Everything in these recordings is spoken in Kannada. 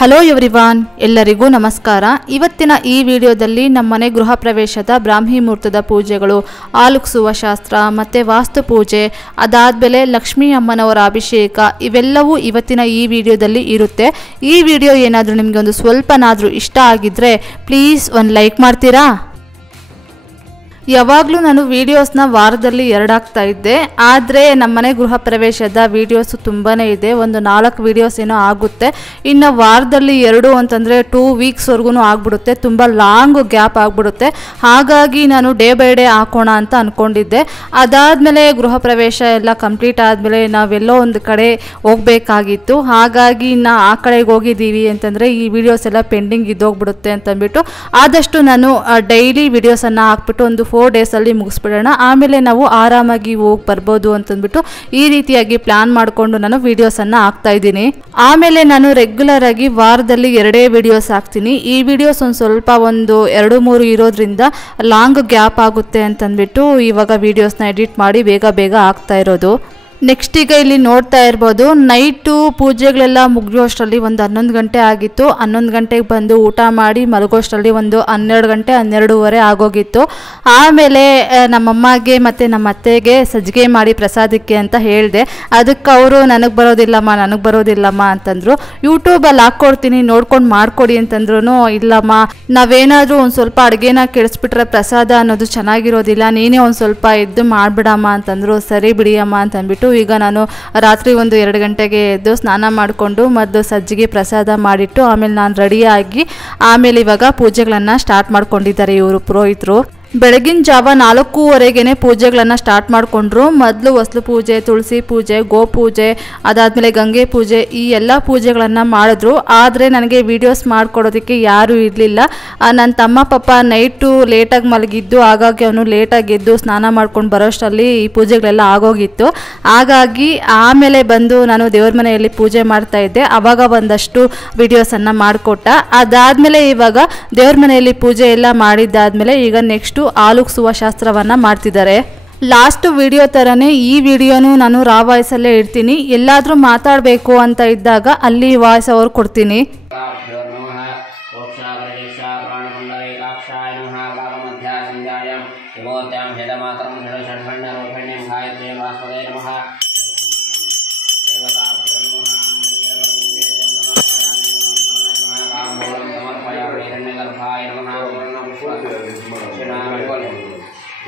ಹಲೋ ಎವ್ರಿವಾನ್, ಎಲ್ಲರಿಗೂ ನಮಸ್ಕಾರ. ಇವತ್ತಿನ ಈ ವಿಡಿಯೋದಲ್ಲಿ ನಮ್ಮನೆ ಗೃಹ ಪ್ರವೇಶದ ಬ್ರಾಹ್ಮಿ ಮುಹೂರ್ತದ ಪೂಜೆಗಳು, ಆಲುಕ್ಸುವ ಶಾಸ್ತ್ರ ಮತ್ತು ವಾಸ್ತು ಪೂಜೆ, ಅದಾದಮೇಲೆ ಲಕ್ಷ್ಮೀ ಅಮ್ಮನವರ ಅಭಿಷೇಕ ಇವೆಲ್ಲವೂ ಇವತ್ತಿನ ಈ ವಿಡಿಯೋದಲ್ಲಿ ಇರುತ್ತೆ. ಈ ವಿಡಿಯೋ ಏನಾದರೂ ನಿಮಗೆ ಒಂದು ಸ್ವಲ್ಪನಾದರೂ ಇಷ್ಟ ಆಗಿದ್ದರೆ ಪ್ಲೀಸ್ ಒಂದು ಲೈಕ್ ಮಾಡ್ತೀರಾ? ಯಾವಾಗಲೂ ನಾನು ವೀಡಿಯೋಸ್ನ ವಾರದಲ್ಲಿ 2 ಹಾಕ್ತಾ ಇದ್ದೆ, ಆದರೆ ನಮ್ಮನೆ ಗೃಹ ಪ್ರವೇಶದ ವೀಡಿಯೋಸು ತುಂಬಾ ಇದೆ. ಒಂದು 4 ವೀಡಿಯೋಸ್ ಏನೋ ಆಗುತ್ತೆ. ಇನ್ನು ವಾರದಲ್ಲಿ 2 ಅಂತಂದರೆ 2 ವೀಕ್ಸ್ವರೆಗೂ ಆಗಿಬಿಡುತ್ತೆ. ತುಂಬ ಲಾಂಗ್ ಗ್ಯಾಪ್ ಆಗಿಬಿಡುತ್ತೆ. ಹಾಗಾಗಿ ನಾನು ಡೇ ಬೈ ಡೇ ಹಾಕೋಣ ಅಂತ ಅಂದ್ಕೊಂಡಿದ್ದೆ. ಅದಾದಮೇಲೆ ಗೃಹ ಪ್ರವೇಶ ಎಲ್ಲ ಕಂಪ್ಲೀಟ್ ಆದಮೇಲೆ ನಾವೆಲ್ಲೋ ಒಂದು ಕಡೆ ಹೋಗಬೇಕಾಗಿತ್ತು. ಹಾಗಾಗಿ ಆ ಕಡೆಗೆ ಹೋಗಿದ್ದೀವಿ ಅಂತಂದರೆ ಈ ವಿಡಿಯೋಸ್ ಎಲ್ಲ ಪೆಂಡಿಂಗ್ ಇದ್ದೋಗ್ಬಿಡುತ್ತೆ ಅಂತಂದ್ಬಿಟ್ಟು ಆದಷ್ಟು ನಾನು ಡೈಲಿ ವಿಡಿಯೋಸನ್ನು ಹಾಕ್ಬಿಟ್ಟು ಒಂದು 4 ಡೇಸಲ್ಲಿ ಮುಗಿಸ್ಬಿಡೋಣ, ಆಮೇಲೆ ನಾವು ಆರಾಮಾಗಿ ಹೋಗಿ ಬರ್ಬೋದು ಅಂತಂದ್ಬಿಟ್ಟು ಈ ರೀತಿಯಾಗಿ ಪ್ಲಾನ್ ಮಾಡಿಕೊಂಡು ನಾನು ವಿಡಿಯೋಸನ್ನು ಹಾಕ್ತಾ ಇದ್ದೀನಿ. ಆಮೇಲೆ ನಾನು ರೆಗ್ಯುಲರ್ ಆಗಿ ವಾರದಲ್ಲಿ 2 ವಿಡಿಯೋಸ್ ಹಾಕ್ತೀನಿ. ಈ ವಿಡಿಯೋಸ್ ಒಂದು ಸ್ವಲ್ಪ ಒಂದು 2-3 ಇರೋದ್ರಿಂದ ಲಾಂಗ್ ಗ್ಯಾಪ್ ಆಗುತ್ತೆ ಅಂತಂದ್ಬಿಟ್ಟು ಇವಾಗ ವಿಡಿಯೋಸ್ನ ಎಡಿಟ್ ಮಾಡಿ ಬೇಗ ಹಾಕ್ತಾ ಇರೋದು. ನೆಕ್ಸ್ಟ್ ಈಗ ಇಲ್ಲಿ ನೋಡ್ತಾ ಇರ್ಬೋದು, ನೈಟು ಪೂಜೆಗಳೆಲ್ಲ ಮುಗಿಯೋಷ್ಟರಲ್ಲಿ ಒಂದು 11 ಗಂಟೆ ಆಗಿತ್ತು. 11 ಗಂಟೆಗೆ ಬಂದು ಊಟ ಮಾಡಿ ಮಲಗೋಷ್ಟರಲ್ಲಿ ಒಂದು 12 ಗಂಟೆ 12:30 ಆಗೋಗಿತ್ತು. ಆಮೇಲೆ ನಮ್ಮಮ್ಮಗೆ ಮತ್ತು ನಮ್ಮ ಅತ್ತೆಗೆ ಸಜ್ಜಿಗೆ ಮಾಡಿ ಪ್ರಸಾದಕ್ಕೆ ಅಂತ ಹೇಳಿದೆ. ಅದಕ್ಕೆ ಅವರು ನನಗೆ ಬರೋದಿಲ್ಲಮ್ಮ ಅಂತಂದರು. ಯೂಟ್ಯೂಬಲ್ಲಿ ಹಾಕ್ಕೊಡ್ತೀನಿ ನೋಡ್ಕೊಂಡು ಮಾಡಿಕೊಡಿ ಅಂತಂದ್ರೂ, ಇಲ್ಲಮ್ಮ ನಾವೇನಾದರೂ ಒಂದು ಸ್ವಲ್ಪ ಅಡುಗೆನ ಕೆಡಿಸ್ಬಿಟ್ರೆ ಪ್ರಸಾದ ಅನ್ನೋದು ಚೆನ್ನಾಗಿರೋದಿಲ್ಲ, ನೀನೇ ಒಂದು ಸ್ವಲ್ಪ ಎದ್ದು ಮಾಡಿಬಿಡಮ್ಮ ಅಂತಂದರು. ಸರಿ ಬಿಡಿಯಮ್ಮ ಅಂತಂದ್ಬಿಟ್ಟು ಈಗ ನಾನು ರಾತ್ರಿ ಒಂದು 2 ಗಂಟೆಗೆ ಎದ್ದು ಸ್ನಾನ ಮಾಡಿಕೊಂಡು ಮತ್ತು ಸಜ್ಜಿಗೆ ಪ್ರಸಾದ ಮಾಡಿಟ್ಟು ಆಮೇಲೆ ನಾನು ರೆಡಿಯಾಗಿ ಆಮೇಲೆ ಇವಾಗ ಪೂಜೆಗಳನ್ನು ಸ್ಟಾರ್ಟ್ ಮಾಡ್ಕೊಂಡಿದ್ದಾರೆ ಇವರು ಪುರೋಹಿತರು. ಬೆಳಗಿನ ಜಾವ 4:15ಗೆ ಪೂಜೆಗಳನ್ನು ಸ್ಟಾರ್ಟ್ ಮಾಡಿಕೊಂಡ್ರು. ಮೊದಲು ಹೊಸ್ಲು ಪೂಜೆ, ತುಳಸಿ ಪೂಜೆ, ಗೋಪೂಜೆ, ಅದಾದಮೇಲೆ ಗಂಗೆ ಪೂಜೆ, ಈ ಎಲ್ಲ ಪೂಜೆಗಳನ್ನು ಮಾಡಿದ್ರು. ಆದರೆ ನನಗೆ ವೀಡಿಯೋಸ್ ಮಾಡಿಕೊಡೋದಕ್ಕೆ ಯಾರೂ ಇರಲಿಲ್ಲ. ನನ್ನ ತಮ್ಮ ಪಾಪ ನೈಟು ಲೇಟಾಗಿ ಮಲಗಿದ್ದು, ಹಾಗಾಗಿ ಅವನು ಲೇಟಾಗಿ ಎದ್ದು ಸ್ನಾನ ಮಾಡ್ಕೊಂಡು ಬರೋಷ್ಟರಲ್ಲಿ ಈ ಪೂಜೆಗಳೆಲ್ಲ ಆಗೋಗಿತ್ತು. ಹಾಗಾಗಿ ಆಮೇಲೆ ಬಂದು ನಾನು ದೇವ್ರ ಮನೆಯಲ್ಲಿ ಪೂಜೆ ಮಾಡ್ತಾ ಇದ್ದೆ. ಆವಾಗ ಒಂದಷ್ಟು ವಿಡಿಯೋಸನ್ನು ಮಾಡಿಕೊಟ್ಟ. ಅದಾದಮೇಲೆ ಇವಾಗ ದೇವ್ರ ಮನೆಯಲ್ಲಿ ಪೂಜೆ ಎಲ್ಲ ಮಾಡಿದ್ದಾದಮೇಲೆ ಈಗ ನೆಕ್ಸ್ಟ್ ಆಲುಕ್ಸುವ ಶಾಸ್ತ್ರವನ್ನು ಮಾಡ್ತಿದ್ದಾರೆ. ಲಾಸ್ಟ್ ವಿಡಿಯೋ ಥರನೇ ಈ ವಿಡಿಯೋನು ನಾನು ರಾ ವಾಯ್ಸಲ್ಲೇ ಇಡ್ತೀನಿ. ಎಲ್ಲಾದರೂ ಮಾತಾಡಬೇಕು ಅಂತ ಇದ್ದಾಗ ಅಲ್ಲಿ ವಾಯ್ಸ್ ಓವರ್ ಕೊಡ್ತೀನಿ.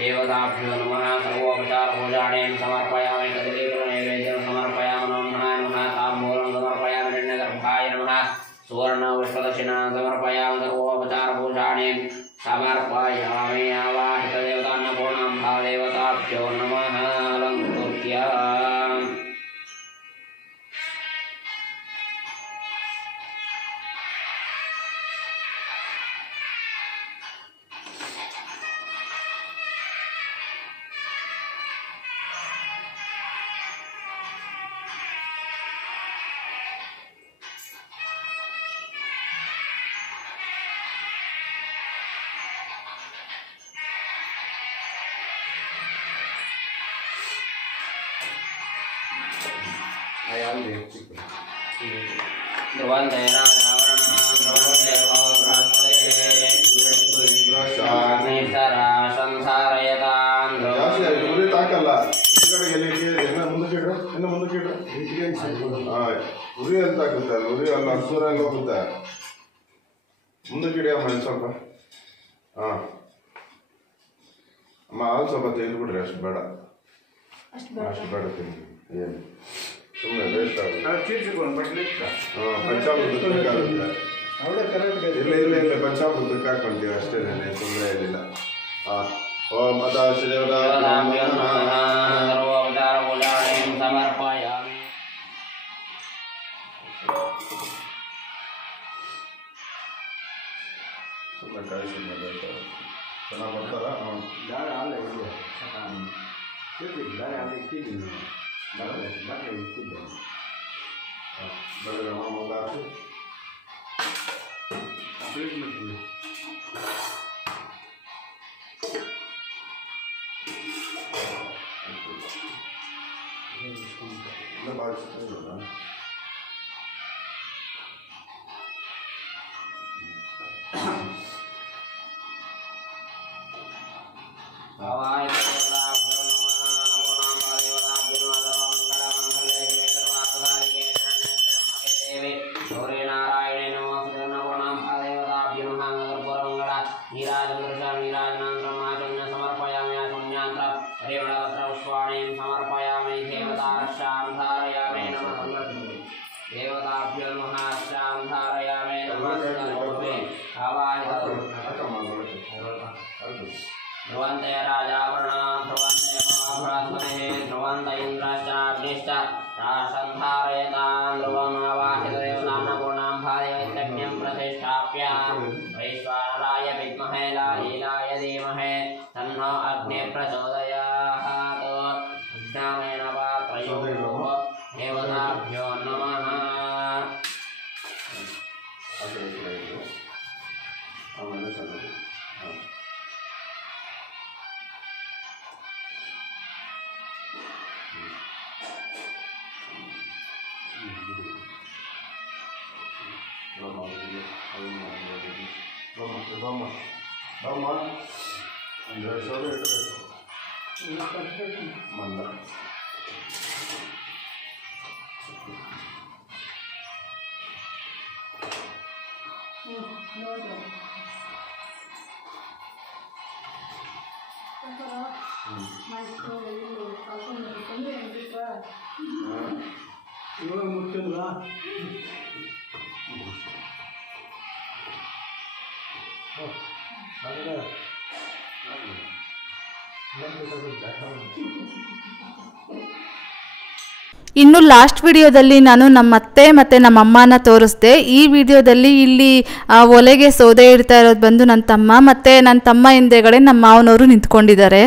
देवताभ्यो नमः सर्वोपचारपूजाणेन समर्पयामि नैवेद्यं समर्पयामि नमः ताम्बूलं समर्पयामि हिरण्यगर्भाय नमः सुवर्णपुष्पदक्षिणां समर्पयामि सर्वोपचारपूजाणेन समर्पयामि आवाहितदेवतान्नपूर्णां देवताभ्यो नमः अलङ्कृत्य ಉರಿ ಅಂತ ಆಗುತ್ತೆ, ಉರಿ ಅಲ್ಲ ಅರ್ಸೂರಲ್ಲಿ ಹೋಗುತ್ತೆ. ಮುಂದಕ್ಕೆ ಇಡಿಯಮ್ಮ ಸ್ವಲ್ಪ. ಅಮ್ಮ ಹಾಲು ಸ್ವಲ್ಪ ತೆಗೆದುಬಿಡ್ರಿ, ಅಷ್ಟು ಬೇಡ ತಿನ್ನಿ. ಏನು ಸುಮ್ಮನೆ ವೇಸ್ಟ್ ಆಗುತ್ತೆ. ಪಂಚಾಮೃತ ಇಲ್ಲ ಪಂಚಾಮೃತಕ್ಕೆ ಹಾಕೊಂತೀವಿ ಅಷ್ಟೇ, ತೊಂದರೆ ಏನಿಲ್ಲ. ಓಂ ಅದಾಶಿದೇವತಾ ಸಮರ್ಪಯಾಮಿ. ಸುಮ್ಮನೆ ಕಾಯಿಸಿ ಚೆನ್ನಾಗಿ ಬರ್ತಾರ. ದಾರೆ ಅಲ್ಲ ಇದೆ ದಾರೆ ಅಲ್ಲ ಇಟ್ಟಿದ್ದೀನಿ, ದಾರೆ ಇಟ್ಟಿದ್ದೆ ಬೆಳಗ್ಗೆ ಮಗ ಹಾಕಿ ಪ್ಲೇಟ್ ಮಾಡ್ತೀನಿ. ಇಲ್ಲ ಭಾಳ ध्रुवन्ते राजावरणा ध्रुवन्ते बृहस्पतिः ध्रुवन्त इन्द्रश्चाग्निश्च रासन्धारयतां ध्रुवमावाहितदेवतान्नपूर्णां भार्यवैत्यज्ञं प्रतिष्ठाप्य वैश्वानराय विद्महे लालीलाय धीमहि तन्नो अग्निः प्रचोदयात्। ज्ञानेन वा त्रयोः देवताभ्यो नमः। ಇನ್ನು ಲಾಸ್ಟ್ ವಿಡಿಯೋದಲ್ಲಿ ನಾನು ನಮ್ಮ ಅತ್ತೆ ಮತ್ತು ನಮ್ಮ ಅಮ್ಮನ ತೋರಿಸ್ದೆ. ಈ ವಿಡಿಯೋದಲ್ಲಿ ಇಲ್ಲಿ ಒಲೆಗೆ ಸೌದೆ ಇಡ್ತಾ ಇರೋದು ಬಂದು ನನ್ನ ತಮ್ಮ, ಮತ್ತು ನನ್ನ ತಮ್ಮ ಹಿಂದೆಗಡೆ ನಮ್ಮ ಮಾವನವರು ನಿಂತ್ಕೊಂಡಿದ್ದಾರೆ.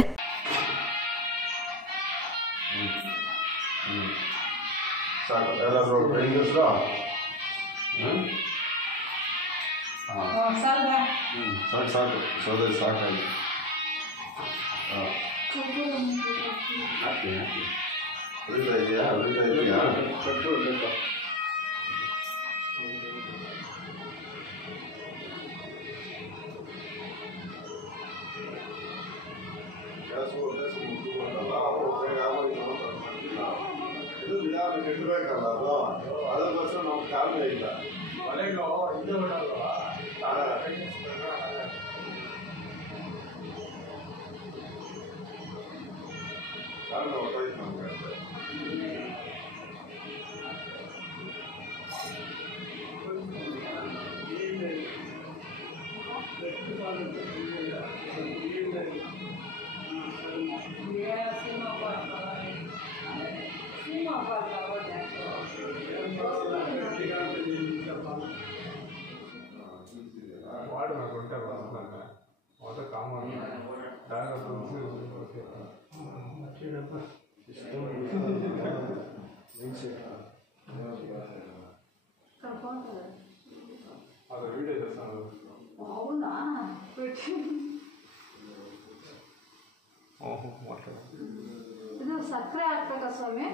ಇದು ಸಕ್ಕರೆ ಹಾಕ್ಬೇಕಾ ಸ್ವಾಮಿ?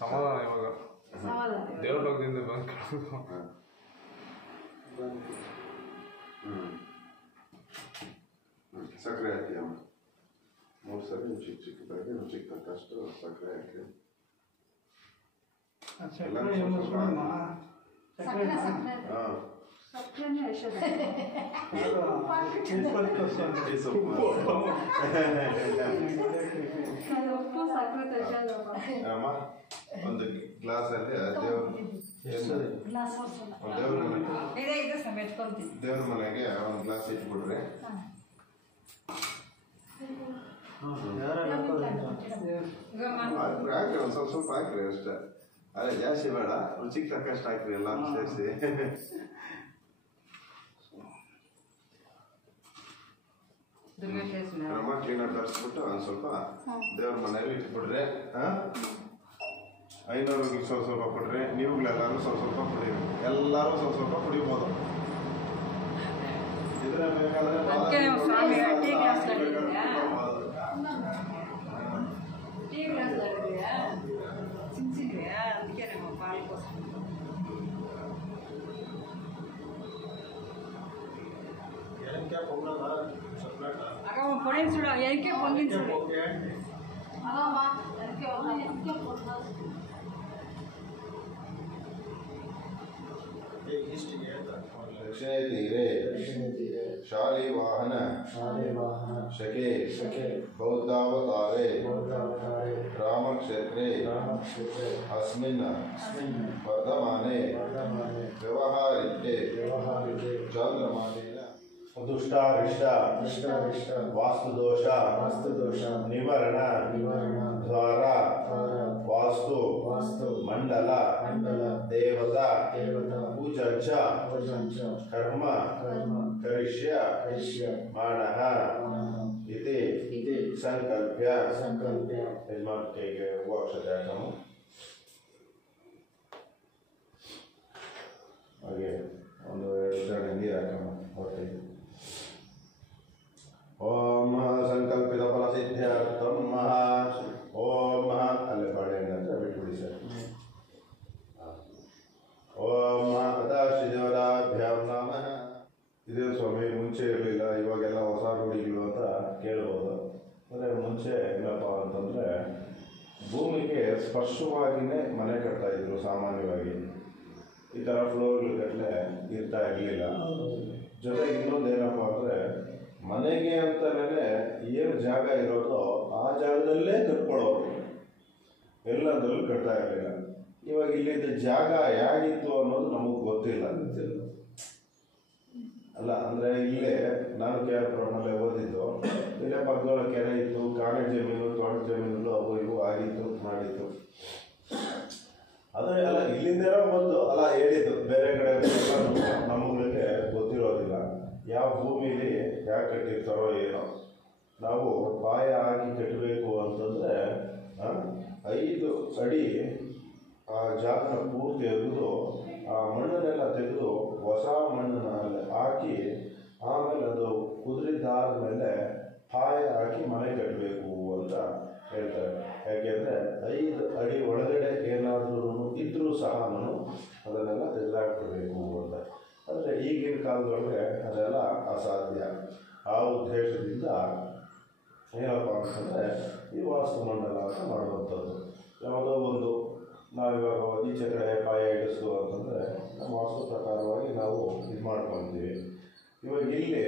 ಸಮಾಧಾನ ಇವಾಗ ದೇವ್ರ ಲೋಕದಿಂದ ಬಂದು ಸಕ್ಕರೆ ಹಾಕಿ ಅಮ್ಮ 3 ಸರಿ ಚಿಕ್ಕ ಚಿಕ್ಕದಾಗಿ ಚಿಕ್ಕ ತಕ್ಕಷ್ಟು ಸಕ್ಕರೆ ಹಾಕಿ ಅಮ್ಮ ಒಂದು ಗ್ಲಾಸಲ್ಲಿ ದೇವ್ರ ಮನೆಗೆ ಒಂದು ಗ್ಲಾಸ್ ಇಟ್ಬಿಡ್ರಿ. ಹಾಕ್ರಿ ಒಂದು ಸ್ವಲ್ಪ ಹಾಕ್ರಿ ಅಷ್ಟೇ, ಅದೇ ಜಾಸ್ತಿ ಬೇಡ, ರುಚಿಗೆ ತಕ್ಕಷ್ಟು ಹಾಕ್ರಿ ಎಲ್ಲ ಸೇರಿಸಿ. ನಮ್ಮ ಕ್ಲೀನಾಗಿ ತರಿಸ್ಬಿಟ್ಟು ಒಂದು ಸ್ವಲ್ಪ ದೇವ್ರ ಮನೆಯಲ್ಲಿ ಇಟ್ಬಿಡ್ರಿ. 500 ಸ್ವಲ್ಪ ಸ್ವಲ್ಪ ಕೊಡ್ರಿ, ನೀವುಗಳೆಲ್ಲರೂ ಸ್ವಲ್ಪ ಸ್ವಲ್ಪ ಕುಡೀರಿ, ಎಲ್ಲರೂ ಸ್ವಲ್ಪ ಸ್ವಲ್ಪ ಕುಡಿಬೋದು. ಅದಕ್ಕೆ ಸ್ವಾಮಿ ಟೀ ಗ್ಲಾಸ್ಗಳಿದೆಯಾ ಟೀ ಗ್ಲಾಸ್ಗಳಿದೆಯಾ ಸಿಂಚಿದೆಯಾ ಅದಕ್ಕೆ ನಮ್ಮ ಪಾಲ್ಗೋಸ್ಕರ ಆಗ ಪೊಡಿನ ಸುಡು ಏನಕ್ಕೆ ಪೊಂಗಿನ ಸುಡು ಅಲ್ಲಮ್ಮ ಅದಕ್ಕೆ दक्षिणे तीरे शालिवाहन शके बौद्धावतारे रामक्षेत्रे अस्मिन् वर्धमाने व्यवहारिके चंद्रमानेन दुष्टारिष्ट वास्तुदोष निवारण द्वारा वास्तु मंडल देवता पूजंच कर्म करिष्य मानः इति संकल्प्य यजमान के वो अक्षर हाकमु ಹಾಗೆ ಒಂದು 2 ಜಡಿ ನೀರು ಹಾಕಮ್ಮ ಹೊಟ್ಟೆಗೆ ಓಂ ಸಂಕಲ್ಪಿತ ಫಲ ಸಿದ್ಧಾರ್ಥಂ ಓಂ ಅಲ್ಲೇ ಬಾಳೆಹಣ್ಣು ಅಂತ ಬಿಟ್ಬಿಡಿ ಸರ್ ಓಂ ಅದಾಶ್ರೀದೇವರಾಭ್ಯಾಂ ನಮಃ ಇದೇ ಸ್ವಾಮಿ ಮುಂಚೆ ಇರಲಿಲ್ಲ ಇವಾಗೆಲ್ಲ ಹೊಸ ರೂಢಿಗಳು ಅಂತ ಕೇಳ್ಬೋದು. ಅಂದರೆ ಮುಂಚೆ ಏನಪ್ಪ ಅಂತಂದರೆ ಭೂಮಿಗೆ ಸ್ಪರ್ಶವಾಗಿಯೇ ಮನೆ ಕಟ್ತಾ ಇದ್ರು ಸಾಮಾನ್ಯವಾಗಿ. ಈ ಥರ ಫ್ಲೋರ್ಗಳು ಗಟ್ಟಲೆ ಇರ್ತಾ ಇರಲಿಲ್ಲ. ಜೊತೆಗೆ ಇನ್ನೊಂದೇನಪ್ಪ ಅಂದರೆ ಮನೆಗೆ ಅಂತಲೇ ಏನು ಜಾಗ ಇರೋದೋ ಆ ಜಾಗದಲ್ಲೇ ಕಟ್ಕೊಳ್ಳೋರು, ಎಲ್ಲದರಲ್ಲೂ ಕಟ್ತಾ ಇರಲಿಲ್ಲ. ಇವಾಗ ಇಲ್ಲಿದ್ದ ಜಾಗ ಹೇಗಿತ್ತು ಅನ್ನೋದು ನಮಗೆ ಗೊತ್ತಿಲ್ಲ ಅಲ್ಲ. ಅಂದರೆ ಇಲ್ಲೇ ನಾನು KR ಓದಿದ್ದು, ಇಲ್ಲೇ ಪಕ್ಕದೊಳ ಕೆರೆ ಇತ್ತು, ಕಾಣೆ ಜಮೀನು, ತೋಟದ ಜಮೀನುಗಳು ಅವು ಇವು ಆಗಿತ್ತು ಮಾಡಿತ್ತು. ಆದರೆ ಅಲ್ಲ ಇಲ್ಲಿಂದೇನೋ ಬಂದು ಅಲ್ಲ ಹೇಳಿದ್ದು, ಬೇರೆ ಕಡೆ ನಮ್ಮಗಳಿಗೆ ಗೊತ್ತಿರೋದಿಲ್ಲ. ಯಾವ ಭೂಮಿಲಿ ಯಾಕೆ ಕಟ್ಟಿರ್ತಾರೋ ಏನೋ. ನಾವು ಪಾಯ ಹಾಕಿ ಕಟ್ಟಬೇಕು ಅಂತಂದರೆ 5 ಅಡಿ ಆ ಜಾಗನ ಪೂರ್ತಿ ತೆಗೆದು ಆ ಮಣ್ಣನ್ನೆಲ್ಲ ತೆಗೆದು ಹೊಸ ಮಣ್ಣನ್ನು ಅಲ್ಲಿ ಹಾಕಿ ಆಮೇಲೆ ಅದು ಕುದುರಿದಾದ್ಮೇಲೆ ಪಾಯ ಹಾಕಿ ಮನೆ ಕಟ್ಟಬೇಕು ಅಂತ ಹೇಳ್ತಾರೆ. ಯಾಕೆಂದರೆ 5 ಅಡಿ ಒಳಗಡೆ ಏನಾದರೂ ಇದ್ದರೂ ಸಹ ಅದನ್ನೆಲ್ಲ ತೆಗೆದಾಕ್ಬಿಡ್ಬೇಕು ಅಂತ. ಅಂದರೆ ಈಗಿನ ಕಾಲದೊಳಗೆ ಅದೆಲ್ಲ ಅಸಾಧ್ಯ. ಆ ಉದ್ದೇಶದಿಂದ ಏನಪ್ಪ ಅಂತಂದರೆ ಈ ವಾಸ್ತು ಮಂಡಲ ಅಂತ ಮಾಡುವಂಥದ್ದು. ಯಾವುದೋ ಒಂದು ನಾವಿವಾಗ ಈಚೆ ಕಡೆ ಪಾಯ ಇಡಿಸು ಅಂತಂದರೆ ನಮ್ಮ ವಾಸ್ತು ಪ್ರಕಾರವಾಗಿ ನಾವು ಇದು ಮಾಡ್ಕೊತೀವಿ. ಇವಾಗ ಇಲ್ಲಿ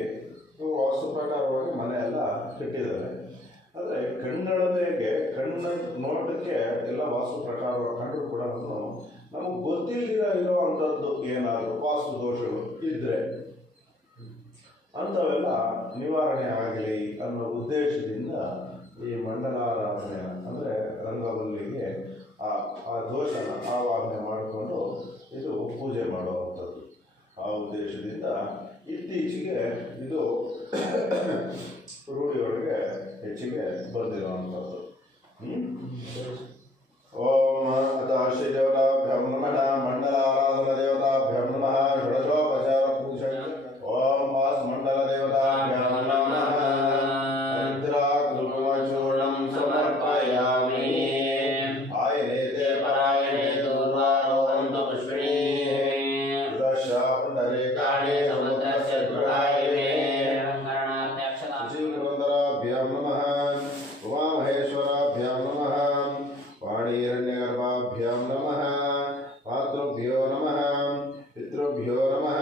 ವಾಸ್ತು ಪ್ರಕಾರವಾಗಿ ಮನೆ ಎಲ್ಲ ಕಟ್ಟಿದ್ದಾರೆ. ಆದರೆ ಕಣ್ಣಳತೆಗೆ ಕಣ್ಣ ನೋಟಕ್ಕೆ ಎಲ್ಲ ವಾಸ್ತು ಪ್ರಕಾರವಾಗಿ ಕಂಡು ಕೂಡ ನಮಗೆ ಗೊತ್ತಿಲ್ಲದಿರ ಇರುವಂಥದ್ದು ಏನಾದರೂ ವಾಸ್ತು ದೋಷಗಳು ಇದ್ದರೆ ಅಂಥವೆಲ್ಲ ನಿವಾರಣೆ ಆಗಲಿ ಅನ್ನೋ ಉದ್ದೇಶದಿಂದ ಈ ಮಂಡಲಾರಾಧನೆ ಅಂದರೆ ರಂಗವಲ್ಲಿಗೆ ಆ ದೋಷನ ಆವಾಹನೆ ಮಾಡಿಕೊಂಡು ಇದು ಪೂಜೆ ಮಾಡುವಂಥದ್ದು. ಆ ಉದ್ದೇಶದಿಂದ ಇತ್ತೀಚೆಗೆ ಇದು ರೂಢಿಯೊಳಗೆ ಹೆಚ್ಚಿಗೆ ಬಂದಿರುವಂಥದ್ದು. ಓಂ ಅತಾಶ್ರೀ ದೇವತಾಭ್ಯಂ ನಮಃ ಮಂಡಲಾರಾಧನ ದೇವತಾಭ್ಯಂ ನಮಃ ಷೋಡಶೋಪಚಾರ ಪೂಜೆ. ಓಂ ವಾಸ್ ಮಂಡಲ ದೇವತಾಭ್ಯಂ ನಮಃ ಇಂದ್ರಾಕೃಪಚೂರ್ಣಂ ಸಮರ್ಪಯಾಮಿ. ಆಯನೇತೆ ಪರಾಯಣೇ ದುರ್ವಾರೋಹಂತು ಪುಷ್ಪಿಣೀ ದಶ ಪುಂಡರೀಕಾಣಿ ಸಮುದ್ರಸ್ಯ ದುರಾಯಿನೇ ಶುಚೀಕೃತರಾಭ್ಯಾಂ ನಮಃ ಉಮಾಮಹೇಶ್ವರಾಭ್ಯಾಂ ನಮಃ ವಾಣೀರಣ್ಯಗರ್ಭಾಭ್ಯಾಂ ನಮಃ ಮಾತೃಭ್ಯೋ ನಮಃ ಪಿತೃಭ್ಯೋ ನಮಃ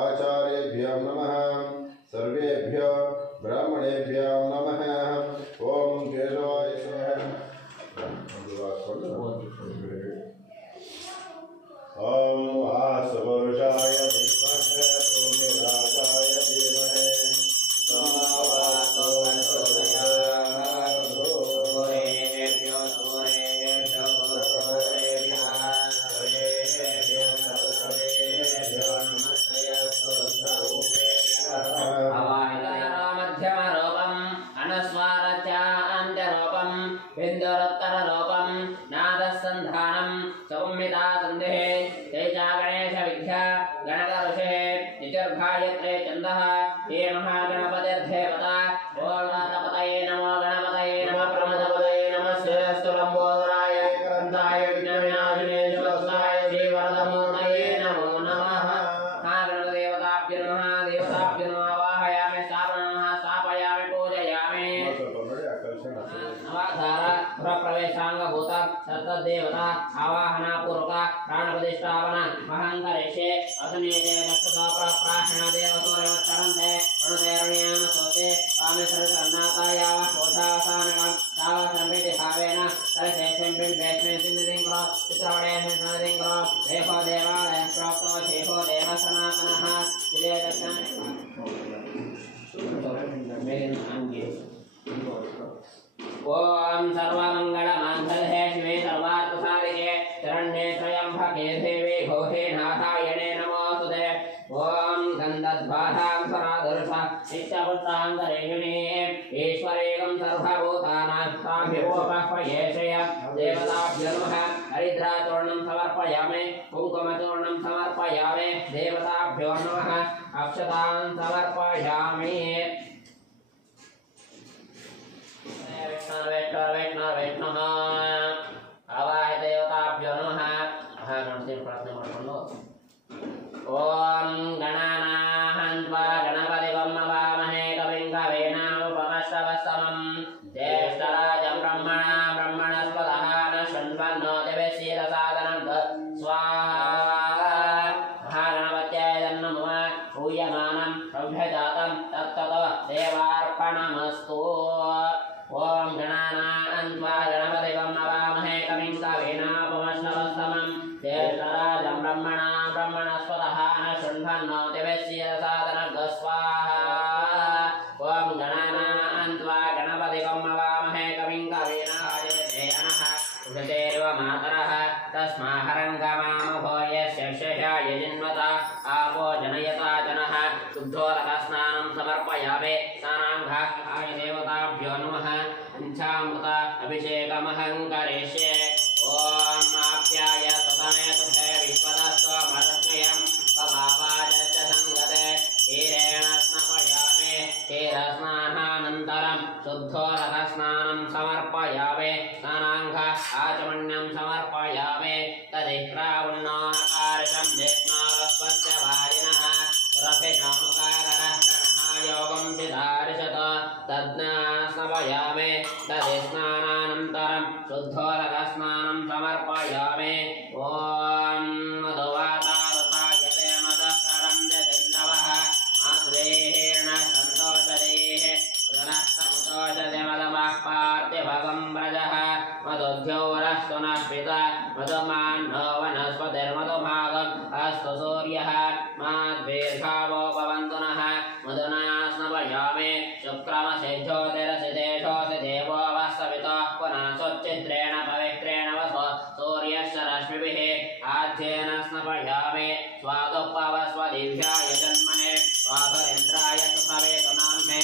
ಆಚಾರ್ಯೇಭ್ಯಾಂ ನಮಃ ಸರ್ವೇಭ್ಯೋ ಬ್ರಾಹ್ಮಣೇಭ್ಯಾಂ ನಮಃ. ಓಂ ಕೇಶವಾಯ ಓಂ ವಾಸವರುಷಾಯ ವಿದ್ಮಹೇ ऋषे निजर्घायत्रे छन्दः हे महागणपतिर्देवता ओम गणपतये नमो प्रमदपतये नमः श्रेयस्तु लम्बोदराय ग्रन्थाय विघ्नविनाशिने शिवस्ताय श्रीवरदमूर्तये नमो नमः महागणपतिदेवताभ्यो नमः देवताभ्यो नमः वाहयामि स्थापयामि पूजयामि प्रवेशांगभूत सत्तदेवता आवाहना पूर्वक प्राणप्रतिष्ठापन महांकरेशे असनीते दक्षता प्रार्थना देवसूर्यवच्चरन्ते प्रणुतेरण्यं सोते कामेश्वरकर्णातायाव शोषावसानकं ताव संप्रीति भावेन सरसे सेम्पिं बेस्मे सिन्निदिङ्क्रो चित्रवणे सिन्निदिङ्क्रो देहो देवालयः प्रोक्तो शेहो देवः सनातनः विजय दक्षिण ओम सर्वमंगलमांगल्ये शिवे सर्वार्थसाधिके शरण्ये त्र्यंबके देवी घोषे नारायणे नमोस्तुते ओम गन्धद्वाधां स्वरादर्शा नित्यपुत्राङ्गरेणिने ईश्वरेकं सर्वभूतानां साभिभोपह्वयेशय देवताभ्यो नमः हरिद्राचूर्णं समर्पयामि कुङ्कुमचूर्णं समर्पयामि देवताभ्यो नमः अक्षतां समर्पयामि विष्णुः आवाय देवताभ्यो नमः गणपति प्रार्थना ಮಾಡಿಕೊಂಡು ओम गणानाहन्त्वा गणपतिं नमामहे कविं कवीनामुपमश्रवस्तमं ज्येष्ठराजं ब्रह्मणस्पतः न शृण्वन्नो दिव्यशीलसादनं स्वाहा महागणपत्याय नमः पूयमानं प्रभ्यजातं तत्ततो देवार्पणमस्तु ओम गणानाहन्त्वा गणपतिं नमामहे कविं कवीनामुपमश्रवस्तमं ज्येष्ठराजं ब्रह्मणस्पतः न शृण्वन्नो दिव्यशीलसादनं स्वाहा ओम गणानाहन्त्वा गणपतिं नमामहे कविं कवीनामुपमश्रवस्तमं उषतेर्व मातरः तस्माहरङ्गमामभो यस्य शेषाय जिन्वता आपो जनयता जनः शुद्धोदकस्नानं समर्पयामि स्नानाङ्घाय देवताभ्यो नमः पञ्चामृत अभिषेकमहं करिष्ये ओम आप्याय सतमेतुषे विश्वदस्त्वमरश्रियं पवावाचश्च संगते क्षीरेण स्नापयामि क्षीरस्नानानन्तरं शुद्धोदकस्नानं समर्पयामि स्नानाङ्घ आचमन्यं समर्पयामि तदिह्रावण्णोऽकार्षं जिष्णोरस्वस्य वारिणः सुरभिनमुखाकरः योगं चिदार्शत तद्स्नापयामि तदिस्नानानन्तरं शुद्धोदकस्नानं समर्पयामि ओम मधुवातारुतायते मदःकरं दिन्दवः माद्वेहेण सन्तोषदेः मदनस्तमुतोषते मदमः पार्थिवगं व्रजः मदुद्योरस्तु नः पिता मधुमान्नो वनस्पतिर्मधुभागम् अस्तु सूर्यः माद्वीर्घावो भवन्तु नः मधुना स्नपयामि शुक्रमसि ज्योतिरसितेषोऽसि देवो वः सवितः पुनः स्वच्छिद्रेण पवित्रेण वसो सूर्यस्य रश्मिभिः आद्येन स्नपयामि स्वादुपवस्वदिभ्याय जन्मने स्वाधुरिन्द्राय सुसवेतु नाम्ने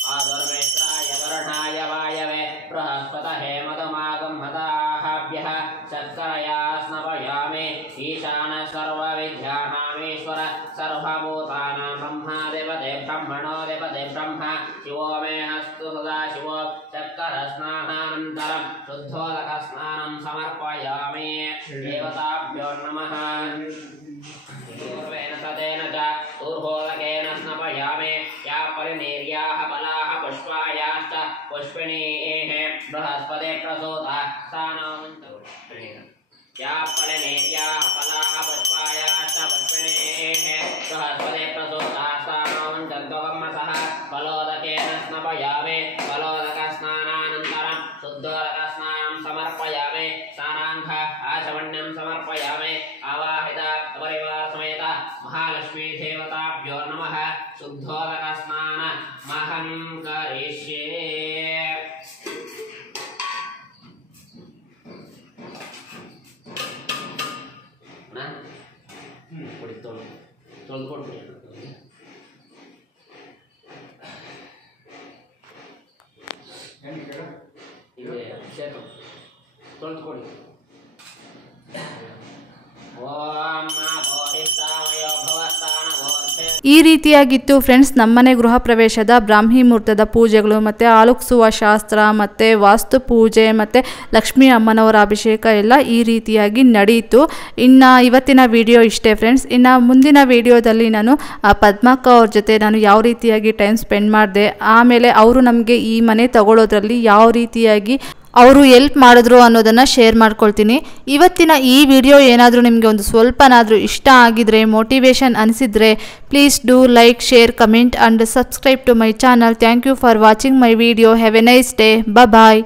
स्वाधुर्मिश्राय वरुणाय वायवे बृहस्पतये मधुमागं मदाहाभ्यः शर्करया स्नपयामि ईशानः सर्वविद्यानामीश्वर सर्वभूतानां ब्रह्माधिपते ब्रह्मणोऽधिपते ब्रह्म शिवो मे हस्तु सदा शिवो शर्करस्नानानन्तरं शुद्धोदकस्नानं समर्पयामि देवताभ्यो नमः पूर्वेण सतेन च ऊर्ध्वोदकेन स्नपयामि या परिनिर्याः फलाः पुष्पायाश्च पुष्पिणीः बृहस्पते प्रसूता या परिनिर्याः फलाः पुष्पायाश्च पुष्पिणीः बृहस्पते प्रसूता स्थानोऽन्तर्गमसः फलोदकेन स्नपयामि फलोदकस्नानानन्तरं शुद्धोदकस्नानं समर्पयामि स्नानाङ्घ आचमन्यं समर्पयामि आवाहित परिवार समेत महालक्ष्मी देवताभ्यो नमः शुद्धोदकस्नानमहं करिष्ये ತೊಳ್ಕೊಡ್ರಿ ಇದೆ ಸೇತು ತೊಳ್ಕೊಡಿ ಓಂ ಮಾ ಬೋಧಿಸ್ತಾಮಯೋ ಭವಸ್ತ ಈ ರೀತಿಯಾಗಿತ್ತು ಫ್ರೆಂಡ್ಸ್ ನಮ್ಮನೆ ಗೃಹ ಪ್ರವೇಶದ ಬ್ರಾಹ್ಮಿ ಮುಹೂರ್ತದ ಪೂಜೆಗಳು, ಮತ್ತು ಆಲೋಕಿಸುವ ಶಾಸ್ತ್ರ, ಮತ್ತು ವಾಸ್ತು ಪೂಜೆ, ಮತ್ತು ಲಕ್ಷ್ಮೀ ಅಮ್ಮನವರ ಅಭಿಷೇಕ ಎಲ್ಲ ಈ ರೀತಿಯಾಗಿ ನಡೆಯಿತು. ಇನ್ನು ಇವತ್ತಿನ ವಿಡಿಯೋ ಇಷ್ಟೇ ಫ್ರೆಂಡ್ಸ್. ಇನ್ನು ಮುಂದಿನ ವಿಡಿಯೋದಲ್ಲಿ ನಾನು ಪದ್ಮಕ್ಕ ಅವ್ರ ಜೊತೆ ನಾನು ಯಾವ ರೀತಿಯಾಗಿ ಟೈಮ್ ಸ್ಪೆಂಡ್ ಮಾಡಿದೆ, ಆಮೇಲೆ ಅವರು ನಮಗೆ ಈ ಮನೆ ತಗೊಳ್ಳೋದ್ರಲ್ಲಿ ಯಾವ ರೀತಿಯಾಗಿ ಅವರು ಹೆಲ್ಪ್ ಮಾಡಿದ್ರು ಅನ್ನೋದನ್ನು ಶೇರ್ ಮಾಡ್ಕೊಳ್ತೀನಿ. ಇವತ್ತಿನ ಈ ವಿಡಿಯೋ ಏನಾದರೂ ನಿಮಗೆ ಒಂದು ಸ್ವಲ್ಪನಾದರೂ ಇಷ್ಟ ಆಗಿದ್ರೆ, ಮೋಟಿವೇಶನ್ ಅನಿಸಿದರೆ, please do like, share, comment and subscribe to my channel. Thank you for watching my video. Have a nice day. Bye.